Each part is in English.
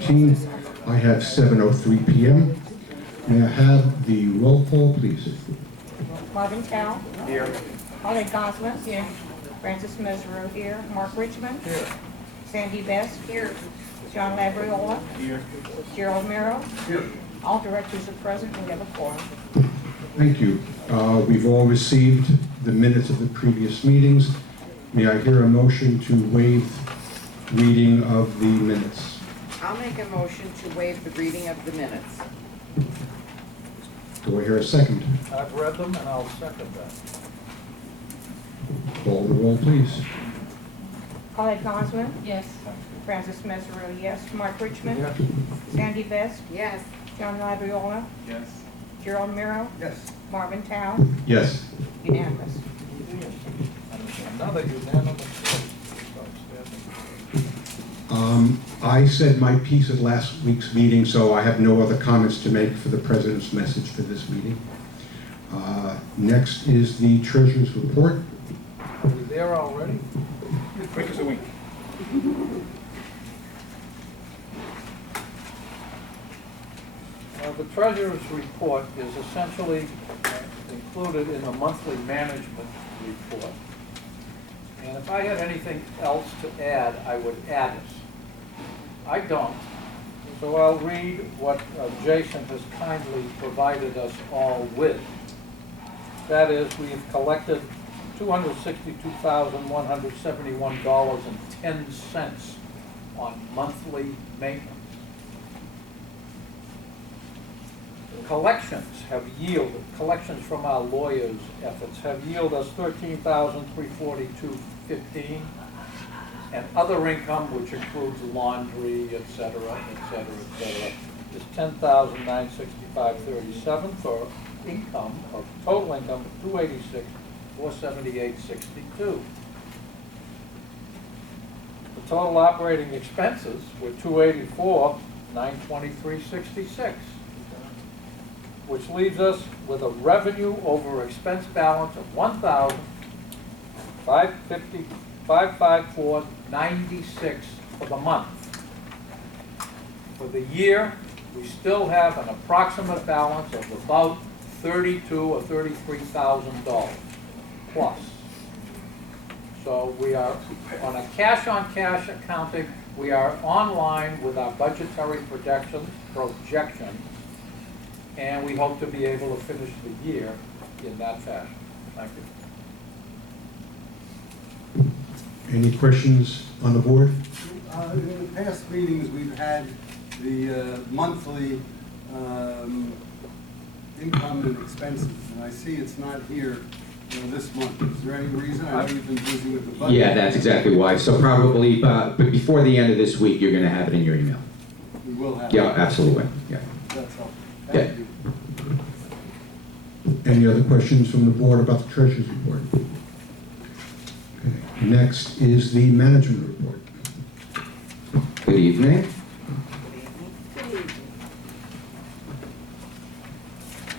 2014. I have 7:03 p.m. May I have the roll call, please? Marvin Towle. Here. Holly Gosling. Here. Francis Mesereau here. Mark Richmond. Here. Sandy Best. Here. John Labriola. Here. Gerald Mero. Here. All directors are present. We have a quorum. Thank you. We've all received the minutes of the previous meetings. May I hear a motion to waive reading of the minutes? I'll make a motion to waive the reading of the minutes. Do I hear a second? I've read them and I'll second that. Call the roll, please. Holly Gosling. Yes. Francis Mesereau, yes. Mark Richmond. Yes. Sandy Best. Yes. John Labriola. Yes. Gerald Mero. Yes. Marvin Towle. Yes. Unanimous. Another unanimous vote. I said my piece at last week's meeting, so I have no other comments to make for the President's message for this meeting. Next is the Treasurer's report. Are we there already? Quick as a wink. The treasurer's report is essentially included in the monthly management report. And if I had anything else to add, I would add it. I don't. So I'll read what Jason has kindly provided us all with. That is, we've collected $262,171.10 on monthly maintenance. Collections from our lawyers' efforts have yielded us $13,342.15, and other income, which includes laundry, et cetera, is $10,965.37 for income, or total income of $286,478.62. The total operating expenses were $284,923.66. which leaves us with a revenue over expense balance of $1,554.96 for the month. For the year, we still have an approximate balance of about $32,000 or $33,000 plus. So we are on a cash-on-cash accounting. We are online with our budgetary projection, and we hope to be able to finish the year in that fashion. Thank you. Any questions on the board? In the past meetings, we've had the monthly income and expenses, and I see it's not here this month. Is there any reason? I know you've been busy with the budget. Yeah, that's exactly why. So probably, but before the end of this week, you're going to have it in your email. We will have Yeah, it. absolutely. Yeah. That's helpful. Yeah. Thank you. Any other questions from the board about the Treasurer's report? Okay. Next is the management report. Good evening.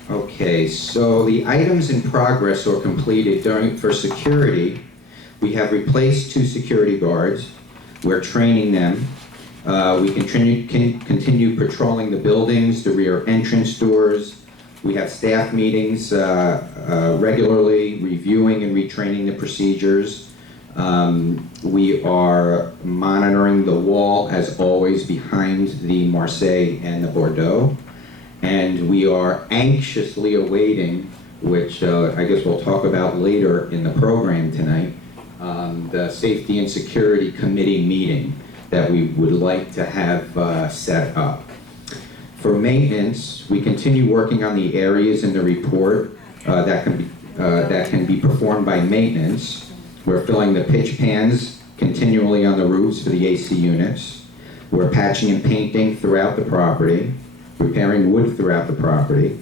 Okay, so the items in progress or completed for security, we have replaced 2 security guards. We're training them. We continue patrolling the buildings, the rear entrance doors. We have staff meetings regularly, reviewing and retraining the procedures. We are monitoring the wall, as always, behind the Marseille and the Bordeaux. And we are anxiously awaiting, which I guess we'll talk about later in the program tonight, the Safety and Security Committee meeting that we would like to have set up. For maintenance, we continue working on the areas in the report that can be performed by maintenance. We're filling the pitch pans continually on the roofs for the AC units. We're patching and painting throughout the property, repairing wood throughout the property.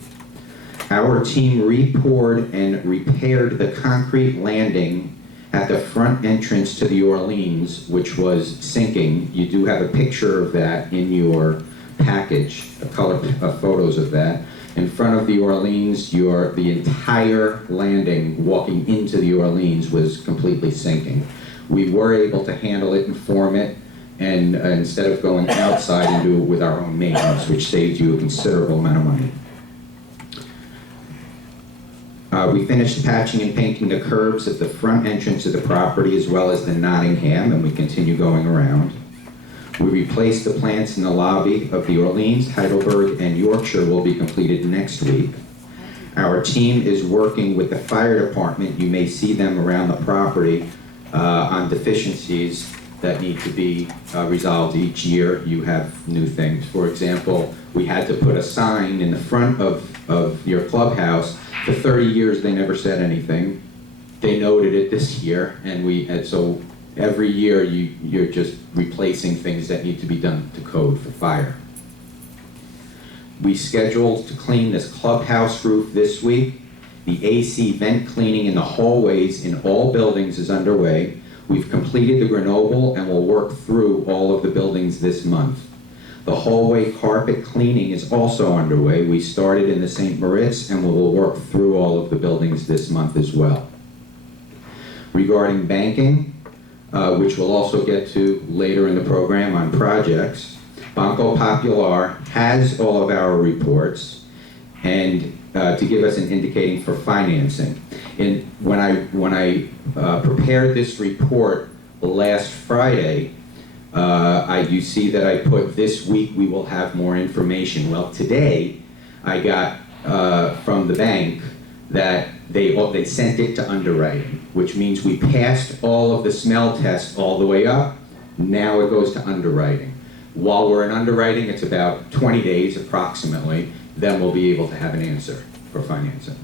Our team re-poured and repaired the concrete landing at the front entrance to the Orleans, which was sinking. You do have a picture of that in your package, photos of that. In front of the Orleans, the entire landing walking into the Orleans was completely sinking. We were able to handle it and form it, and instead of going outside and do it with our own maintenance, which saves you a considerable amount of money. We finished patching and painting the curbs at the front entrance of the property as well as the Nottingham, and we continue going around. We replaced the plants in the lobby of the Orleans, Heidelberg, and Yorkshire will be completed next week. Our team is working with the fire department. You may see them around the property on deficiencies that need to be resolved each year. You have new things. For example, we had to put a sign in the front of your clubhouse. For 30 years, they never said anything. They noted it this year, and so every year you're just replacing things that need to be done to code for fire. We scheduled to clean this clubhouse roof this week. The AC vent cleaning in the hallways in all buildings is underway. We've completed the Grenoble and will work through all of the buildings this month. The hallway carpet cleaning is also underway. We started in the St. Moritz and we will work through all of the buildings this month as well. Regarding banking, which we'll also get to later in the program on projects, Banco Popular has all of our reports and to give us an indicating for financing. And when I prepared this report last Friday, you see that I put this week we will have more information. Well, today I got from the bank that they sent it to underwriting, which means we passed all of the smell tests all the way up. Now it goes to underwriting. While we're in underwriting, it's about 20 days approximately, then we'll be able to have an answer for financing.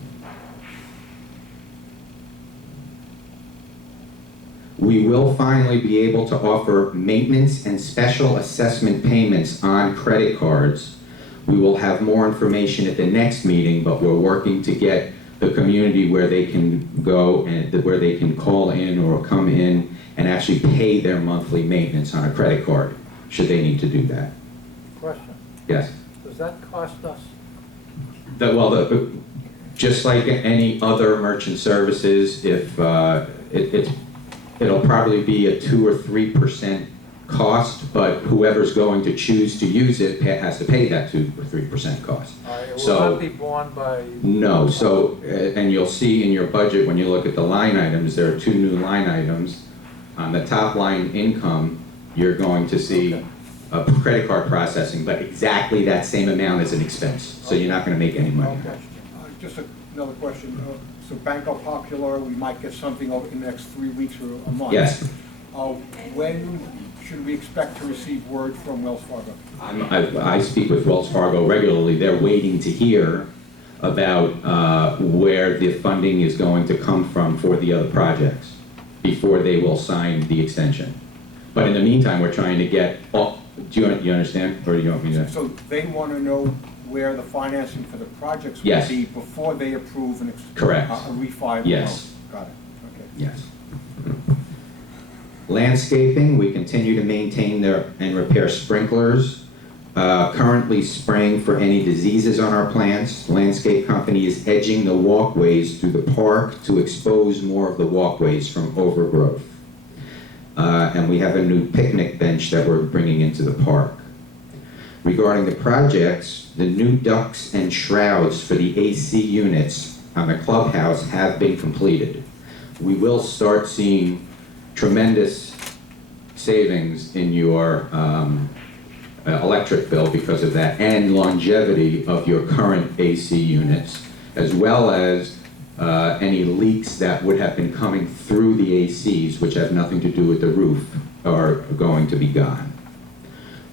We will finally be able to offer maintenance and special assessment payments on credit cards. We will have more information at the next meeting, but we're working to get the community where they can go and where they can call in or come in and actually pay their monthly maintenance on a credit card, should they need to do that. Question, Yes? does that cost us? Just like any other merchant services, if it'll probably be a 2 or 3% cost, but whoever's going to choose to use it has to pay that 2 or 3% cost. It So- will not be borne by... No, so, and you'll see in your budget when you look at the line items, there are 2 new line items. On the top line income, you're going to see a credit card processing, but exactly that same amount as an expense. So you're not gonna make any money. Okay. Just another question. So Banco Popular, we might get something over the next 3 weeks or a month. Yes. When should we expect to receive word from Wells Fargo? I speak with Wells Fargo regularly. They're waiting to hear about where the funding is going to come from for the other projects before they will sign the extension. But in the meantime, we're trying to get, do you understand, or do you want me to? So they want to know where the financing for the projects will Yes. be before they approve Correct. a refi. Yes. Got it, okay. Yes. Landscaping, we continue to maintain and repair sprinklers. Currently spraying for any diseases on our plants. Landscape company is edging the walkways through the park to expose more of the walkways from overgrowth. And we have a new picnic bench that we're bringing into the park. Regarding the projects, the new ducts and shrouds for the AC units on the clubhouse have been completed. We will start seeing tremendous savings in your electric bill because of that, and longevity of your current AC units, as well as any leaks that would have been coming through the ACs, which have nothing to do with the roof, are going to be gone.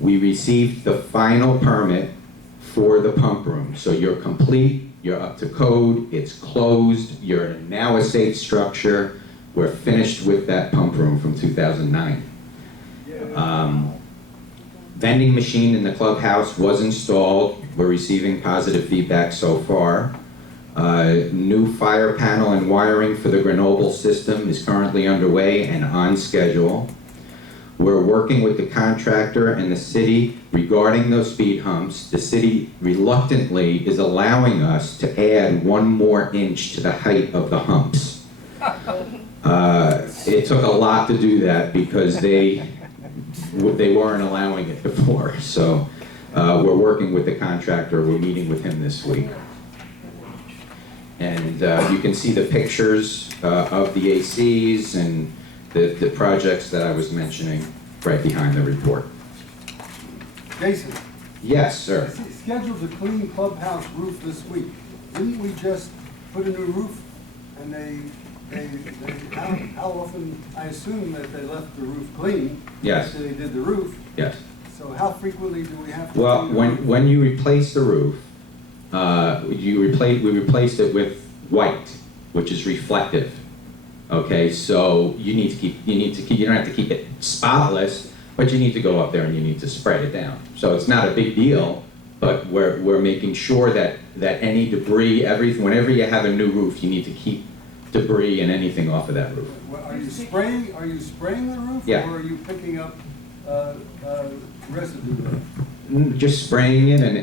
We received the final permit for the pump room, so you're complete, you're up to code, it's closed, you're now a safe structure. We're finished with that pump room from 2009. Vending machine in the clubhouse was installed. We're receiving positive feedback so far. New fire panel and wiring for the Grenoble system is currently underway and on schedule. We're working with the contractor and the city regarding those speed humps. The city reluctantly is allowing us to add 1 more inch to the height of the humps. It took a lot to do that because they weren't allowing it before. So we're working with the contractor, we're meeting with him this week. And you can see the pictures of the ACs and the projects that I was mentioning right behind the report. Jason, Yes, sir. scheduled to clean clubhouse roof this week. Didn't we just put a new roof? And how often, I assume that they left the roof clean? Yes. After they did the roof. Yes. So how frequently do we have to? Well, clean the roof? when you replace the roof, we replaced it with white, which is reflective. Okay, so you don't have to keep it spotless, but you need to go up there and you need to spread it down. So it's not a big deal, but we're making sure that any debris, everything, whenever you have a new roof, you need to keep debris and anything off of that roof. Well, Are you spraying the roof? Yeah. Or are you picking up residue there? Just spraying it and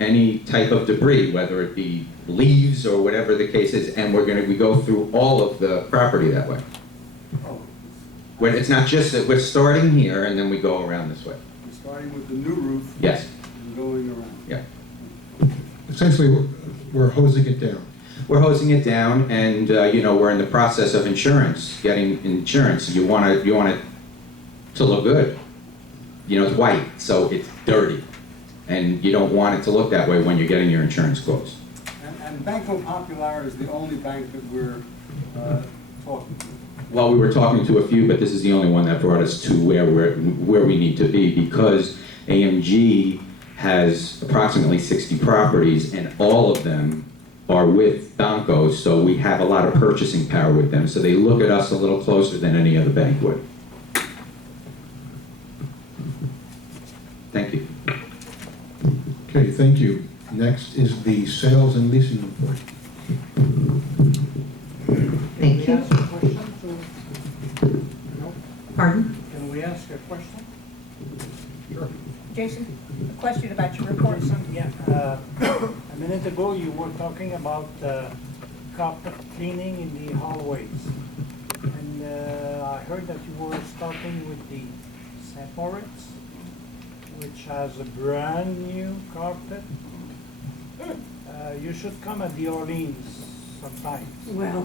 any type of debris, whether it be leaves or whatever the case is, and we go through all of the property that way. Oh, When it's not just that we're starting here and then we go around this way. you're starting with the new roof Yes, and going around. yeah. Essentially, we're hosing it down. We're hosing it down and, we're in the process of getting insurance. You want it to look good. It's white, so it's dirty. And you don't want it to look that way when you're getting your insurance quotes. And Banco Popular is the only bank that we're talking to. Well, we were talking to a few, but this is the only one that brought us to where we need to be, because AMG has approximately 60 properties, and all of them are with Banco, so we have a lot of purchasing power with them. So they look at us a little closer than any other bank would. Thank you. Okay, thank you. Next is the sales and leasing report. Thank Can we you. ask a question to? No? Pardon? Can we ask a question? Jason, a question about your report, son. Yeah, a minute ago you were talking about carpet cleaning in the hallways. And I heard that you were starting with the St. Moritz, which has a brand new carpet. You should come at the Orleans sometime. Well,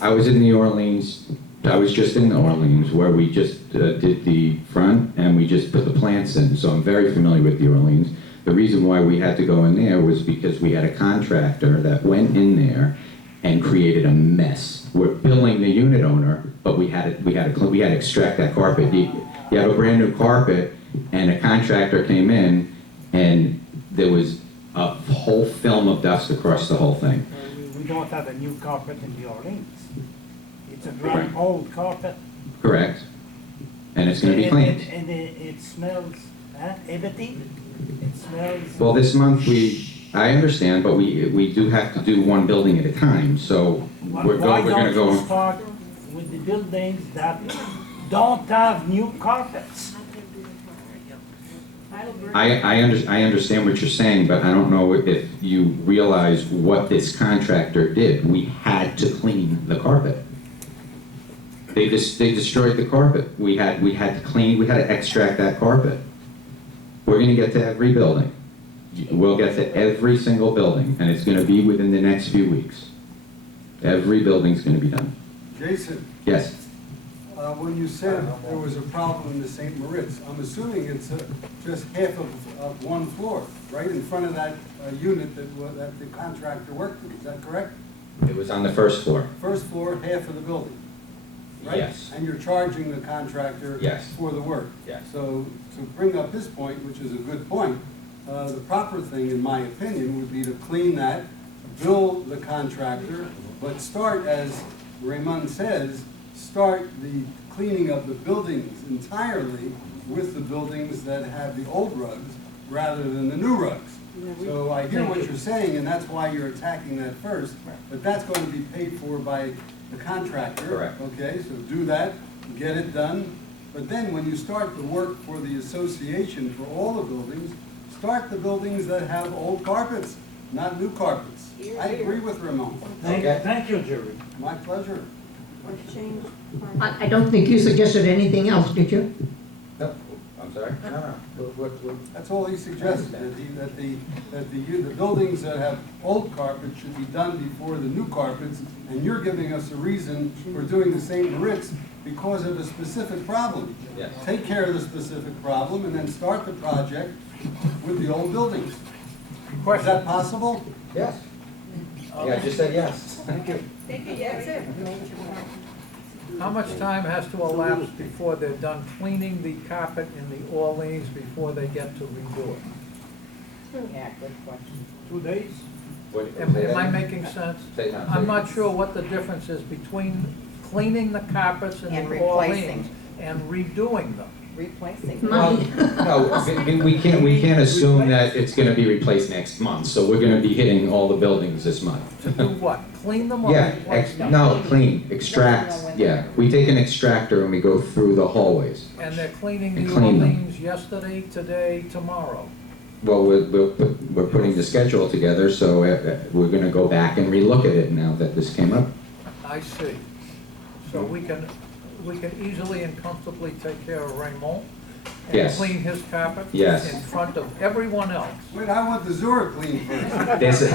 I was in New Orleans, I was just in New Orleans where we just did the front and we just put the plants in, so I'm very familiar with New Orleans. The reason why we had to go in there was because we had a contractor that went in there and created a mess. We're billing the unit owner, but we had to extract that carpet. You have a brand new carpet and a contractor came in and there was a whole film of dust across the whole thing. We don't have a new carpet in the Orleans. It's a brand old carpet. Correct. And it's gonna be cleaned. And it smells, everything. It smells. Well, this month I understand, but we do have to do one building at a time, so we're gonna Why don't you go. start with the buildings that don't have new carpets? I understand what you're saying, but I don't know if you realize what this contractor did. We had to clean the carpet. They destroyed the carpet. We had to clean, we had to extract that carpet. We're gonna get to every building. We'll get to every single building, and it's gonna be within the next few weeks. Every building's gonna be done. Jason, Yes, when you said there was a problem in the St. Moritz, I'm assuming it's just half of one floor, right in front of that unit that the contractor worked in, is that correct? it was on the first floor. First floor, half of the building, right? Yes. And you're charging the contractor Yes. for the work. Yes. So to bring up this point, which is a good point, the proper thing, in my opinion, would be to clean that, bill the contractor, but start, as Raymond says, start the cleaning of the buildings entirely with the buildings that have the old rugs rather than the new rugs. So I hear what you're saying, and that's why you're attacking that first, but that's going to be paid for by the contractor. Correct. Okay, so do that, get it done, but then when you start the work for the association for all the buildings, start the buildings that have old carpets, not new carpets. I agree with Ramon. Thank you, Jerry. My pleasure. I don't think you suggested anything else, did you? I'm sorry? No. That's all he suggested, that the buildings that have old carpets should be done before the new carpets, and you're giving us a reason for doing the same to Ritz because of a specific problem. Yes. Take care of the specific problem and then start the project with the old buildings. Is that possible? Yes. Yeah, I just said yes. Thank you. That's it. How much time has to elapse before they're done cleaning the carpet in the Orleans before they get to redo it? Yeah, good question. 2 days? Am I making sense? Say no. I'm not sure what the difference is between cleaning the carpets in And the Orleans replacing. and redoing them. Replacing. Well, no, we can't assume that it's gonna be replaced next month, so we're gonna be hitting all the buildings this month. To do what? Clean them or Yeah, replace them? no, clean, extract, yeah. We take an extractor and we go through the hallways. And they're cleaning And the clean them. Orleans yesterday, today, tomorrow. Well, we're putting the schedule together, so we're gonna go back and relook at it now that this came up. I see. So we can easily and comfortably take care of Raymond and Yes. clean his carpet Yes. in front of everyone else. Wait, I want the Zurich cleaned first.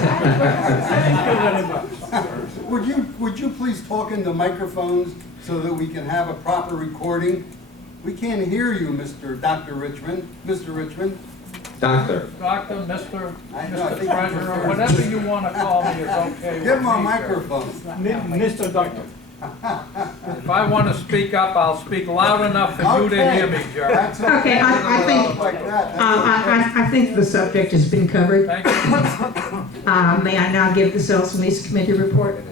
Would you please talk into microphones so that we can have a proper recording? We can't hear you, Dr. Richmond, Mr. Richmond. Doctor, Doctor, Mr. I know, I think- Treasurer, whatever you want to call me is okay with me. Give him a sir. microphone. Mr. Doctor. If I want to speak up, I'll speak loud enough for you to hear me, Jerry. That's Okay, I think, Like that, that's I think the subject has been covered. Thank you. May I now give the Sales and Lease Committee report?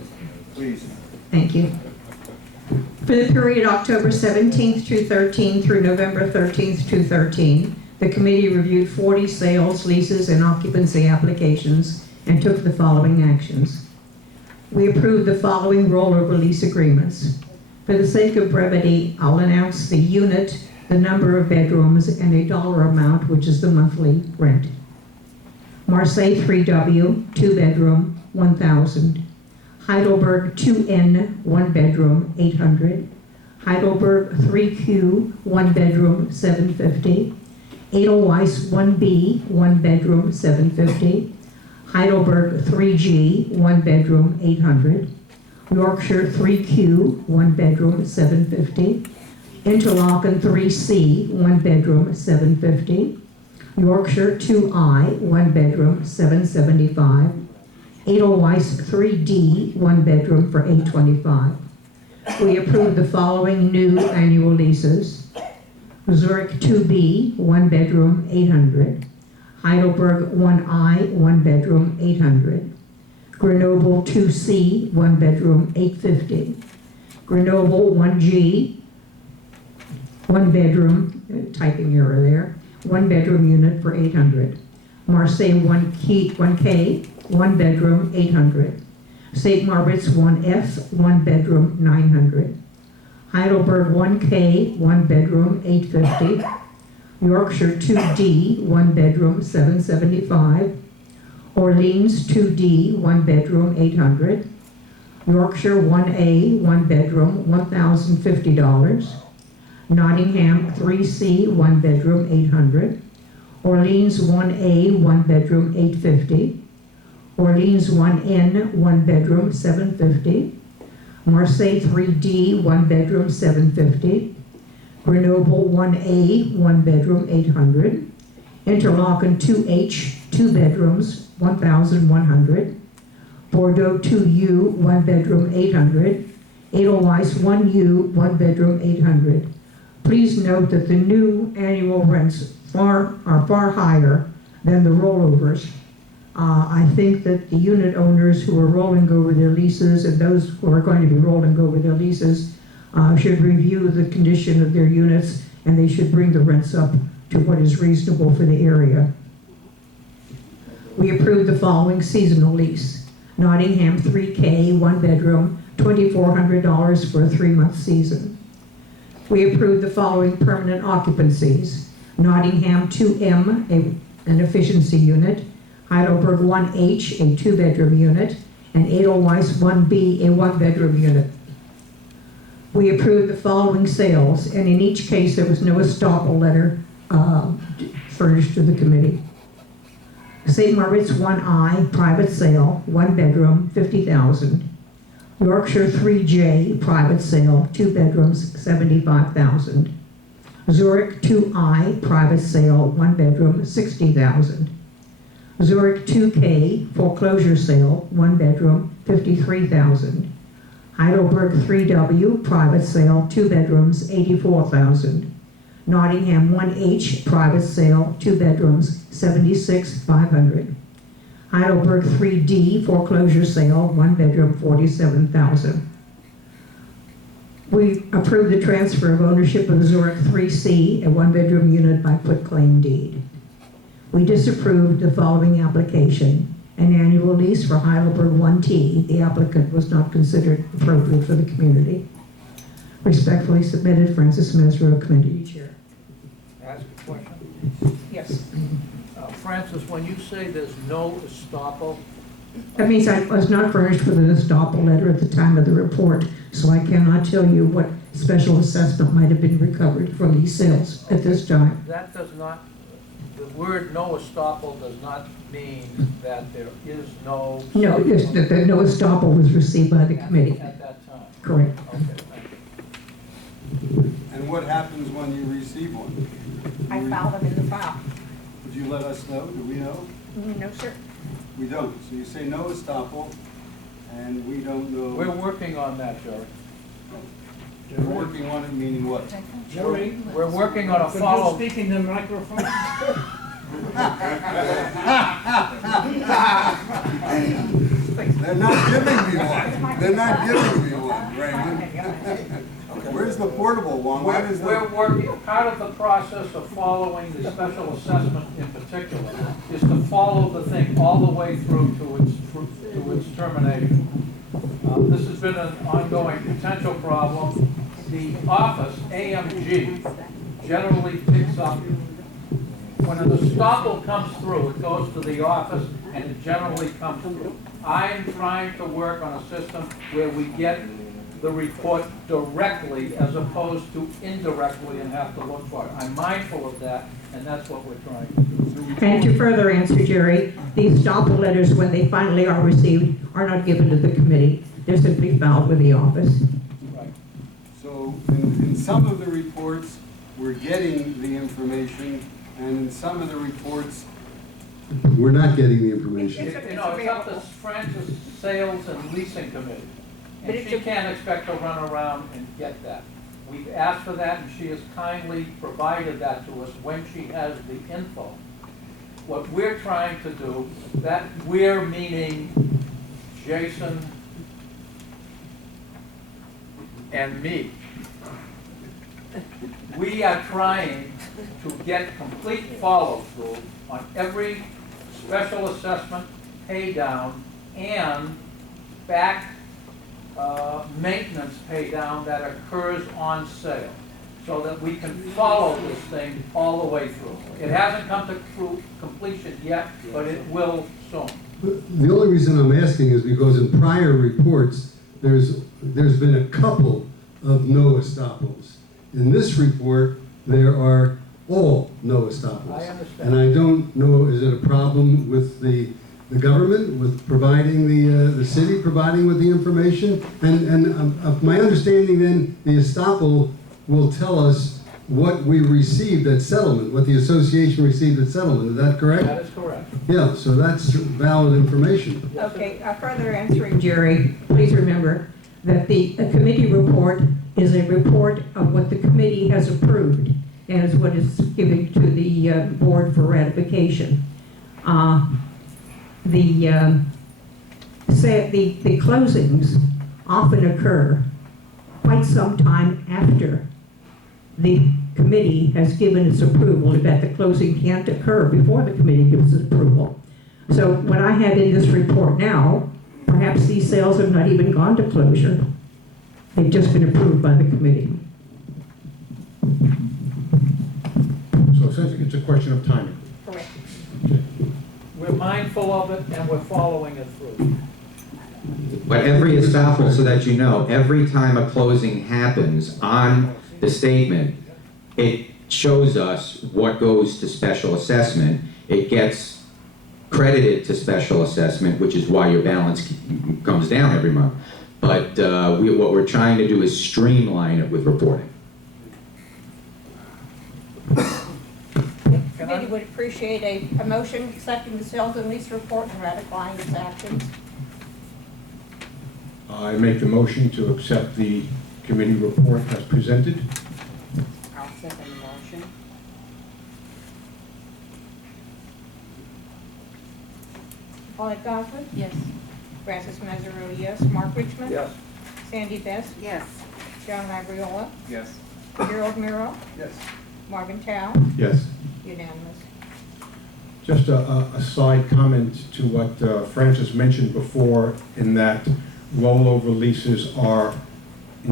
Please. Thank you. For the period October 17th, 2013 through November 13th, 2013, the committee reviewed 40 sales, leases, and occupancy applications and took the following actions. We approved the following rollover lease agreements. For the sake of brevity, I'll announce the unit, the number of bedrooms, and a dollar amount, which is the monthly rent. Marseille 3W, 2-bedroom, 1,000. Heidelberg 2N, 1-bedroom, 800. Heidelberg 3Q, 1-bedroom, 750. Edelweiss 1B, 1-bedroom, 750. Heidelberg 3G, 1-bedroom, 800. Yorkshire 3Q, 1-bedroom, 750. Interlaken 3C, 1-bedroom, 750. Yorkshire 2I, 1-bedroom, 775. Edelweiss 3D, 1-bedroom for $825. We approved the following new annual leases. Zurich 2B, 1-bedroom, 800. Heidelberg 1I, 1-bedroom, 800. Grenoble 2C, 1-bedroom, 850. Grenoble 1G, 1-bedroom, typing error there, 1-bedroom unit for 800. Marseille 1K, 1-bedroom, 800. St. Moritz 1F, 1-bedroom, 900. Heidelberg 1K, 1-bedroom, 850. Yorkshire 2D, 1-bedroom, 775. Orleans 2D, 1-bedroom, 800. Yorkshire 1A, 1-bedroom, $1,050. Nottingham 3C, 1-bedroom, 800. Orleans 1A, 1-bedroom, 850. Orleans 1N, 1-bedroom, 750. Marseille 3D, 1-bedroom, 750. Grenoble 1A, 1-bedroom, 800. Interlaken 2H, 2 bedrooms, 1,100. Bordeaux 2U, 1-bedroom, 800. Edelweiss 1U, 1-bedroom, 800. Please note that the new annual rents are far higher than the rollovers. I think that the unit owners who are rolling over their leases and those who are going to be rolling over their leases should review the condition of their units, and they should bring the rents up to what is reasonable for the area. We approved the following seasonal lease. Nottingham 3K, 1-bedroom, $2,400 for a 3-month season. We approved the following permanent occupancies. Nottingham 2M, an efficiency unit. Heidelberg 1H, a 2-bedroom unit. And Edelweiss 1B, a 1-bedroom unit. We approved the following sales, and in each case there was no estoppel letter furnished to the committee. St. Moritz 1I, private sale, 1 bedroom, 50,000. Yorkshire 3J, private sale, 2 bedrooms, 75,000. Zurich 2I, private sale, 1 bedroom, 60,000. Zurich 2K, foreclosure sale, 1 bedroom, 53,000. Heidelberg 3W, private sale, 2 bedrooms, 84,000. Nottingham 1H, private sale, 2 bedrooms, 76,500. Heidelberg 3D, foreclosure sale, 1 bedroom, 47,000. We approved the transfer of ownership of Zurich 3C, a 1-bedroom unit by quitclaim deed. We disapproved the following application: an annual lease for Heidelberg 1T. The applicant was not considered appropriate for the community. Respectfully submitted, Francis Mesro, Committee Chair. Ask a question? Yes. Francis, when you say there's no estoppel, That means I was not furnished with an estoppel letter at the time of the report, so I cannot tell you what special assessment might have been recovered from these sales at this time. that does not, the word no estoppel does not mean that there is no. No, yes, that no estoppel was received by the committee. At that time. Correct. Okay, thank you. And what happens when you receive one? I file them in the file. Would you let us know? Do we know? No, sir. We don't. So you say no estoppel, and we don't know. We're working on that, Jerry. We're working on it, meaning what? Jerry? We're working on a Could follow. you speak in the microphone? They're not giving me one. They're not giving me one, Raymond. Where's the portable one? Why does We're the... working, part of the process of following the special assessment in particular is to follow the thing all the way through to its termination. This has been an ongoing potential problem. The office, AMG, generally picks up, when an estoppel comes through, it goes to the office and it generally comes through. I am trying to work on a system where we get the report directly as opposed to indirectly and have to look for it. I'm mindful of that, and that's what we're trying to do. And to further answer, Jerry, these estoppel letters, when they finally are received, are not given to the committee. They're simply filed with the office. Right. So in some of the reports, we're getting the information, and in some of the reports, We're not getting the information. It's up to Francis Sales and Leasing Committee. But And she can't expect to run around and get that. We've asked for that, and she has kindly provided that to us when she has the info. What we're trying to do, that we're meaning Jason and me. We are trying to get complete follow-through on every special assessment pay down and back maintenance pay down that occurs on sale, so that we can follow this thing all the way through. It hasn't come to completion yet, but it will soon. The only reason I'm asking is because in prior reports, there's been a couple of no estoppels. In this report, there are all no estoppels. I understand. And I don't know, is it a problem with the government, with providing the city, providing with the information? And my understanding then, the estoppel will tell us what we received at settlement, what the association received at settlement. Is that correct? That is correct. Yeah, so that's valid information. Okay, further answering Jerry, please remember that the committee report is a report of what the committee has approved and is what is given to the board for ratification. The closings often occur quite some time after the committee has given its approval, that the closing can't occur before the committee gives its approval. So what I have in this report now, perhaps these sales have not even gone to closure. They've just been approved by the committee. So essentially, it's a question of timing. Correct. We're mindful of it and we're following it through. But every estoppel, so that you know, every time a closing happens on the statement, it shows us what goes to special assessment. It gets credited to special assessment, which is why your balance comes down every month. But what we're trying to do is streamline it with reporting. The committee would appreciate a motion accepting the sales and lease report and ratifying its actions. I make the motion to accept the committee report as presented. I'll second the motion. Paulette Gosselaar? Yes. Francis Mesorowski, yes. Mark Richmond? Yes. Sandy Best? Yes. John Labriola? Yes. Gerald Miro? Yes. Marvin Tao? Yes. Unanimous. Just a side comment to what Francis mentioned before, in that rollover leases are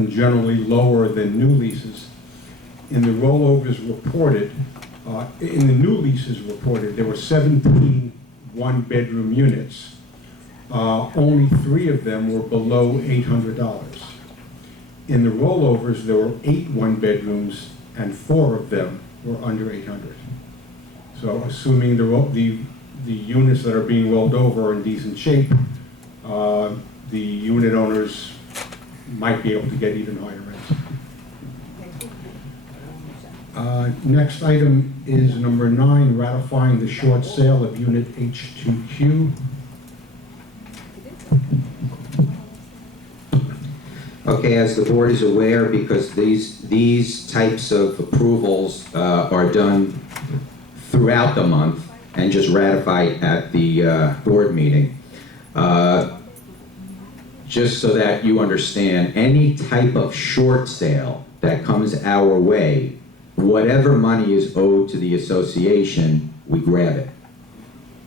generally lower than new leases. In the rollovers reported, in the new leases reported, there were 17 one-bedroom units. Only 3 of them were below $800. In the rollovers, there were 8 one-bedrooms, and 4 of them were under $800. So assuming the units that are being rolled over are in decent shape, the unit owners might be able to get even higher rents. Next item is number 9, ratifying the short sale of unit H2Q. Okay, as the board is aware, because these types of approvals are done throughout the month and just ratified at the board meeting. Just so that you understand, any type of short sale that comes our way, whatever money is owed to the association, we grab it,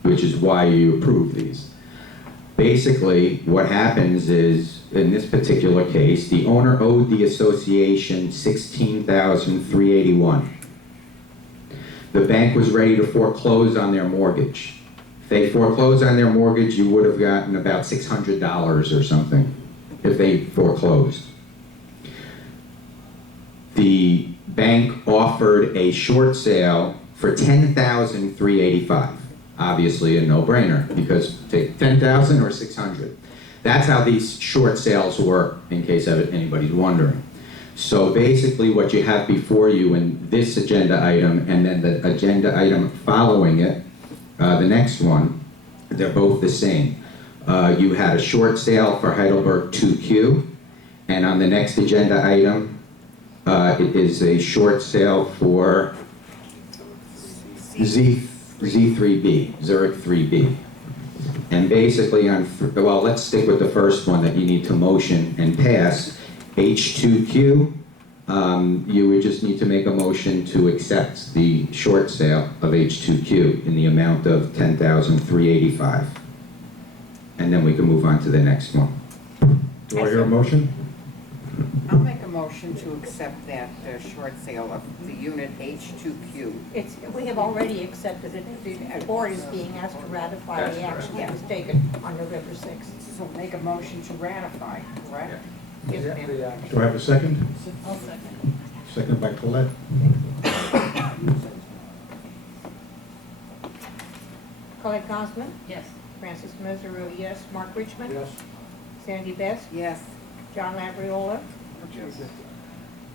which is why you approve these. Basically, what happens is, in this particular case, the owner owed the association $16,381. The bank was ready to foreclose on their mortgage. If they foreclosed on their mortgage, you would have gotten about $600 or something if they foreclosed. The bank offered a short sale for $10,385. Obviously a no-brainer, because take $10,000 or $600. That's how these short sales work, in case anybody's wondering. So basically what you have before you in this agenda item, and then the agenda item following it, the next one, they're both the same. You had a short sale for Heidelberg 2Q, and on the next agenda item, it is a short sale for Z3B, Zurich 3B. And basically well, let's stick with the first one that you need to motion and pass, H2Q. You would just need to make a motion to accept the short sale of H2Q in the amount of $10,385. And then we can move on to the next one. Do I hear a motion? I'll make a motion to accept that short sale of the unit H2Q. We have already accepted it. The board is being asked to ratify the action that was taken on November 6th. So make a motion to ratify, correct? Yes, ma'am. Do I have a second? I'll second. Second by Colette. Colette Gosselaar? Yes. Francis Mesorowski, yes. Mark Richmond? Yes. Sandy Best? Yes. John Labriola?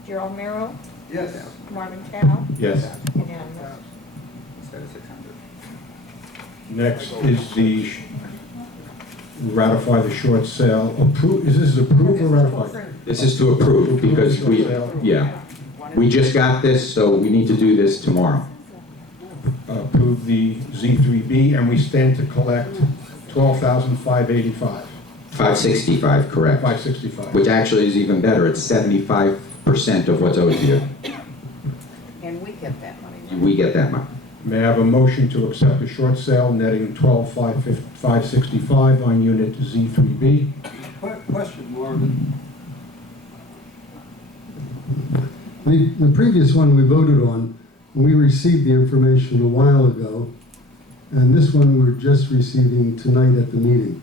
Gerald Miro? Yes. Marvin Tao? Yes. Unanimous. Next is the ratify the short sale. Is this approve or ratify? This is to approve, because we just got this, so we need to do this tomorrow. Approve the Z3B, and we stand to collect $12,585. 565, correct. 565. Which actually is even better. It's 75% of what's owed to you. And we get that money. We get that money. May I have a motion to accept a short sale netting $12,565 on unit Z3B? Question, Marvin. The previous one we voted on, we received the information a while ago, and this one we're just receiving tonight at the meeting.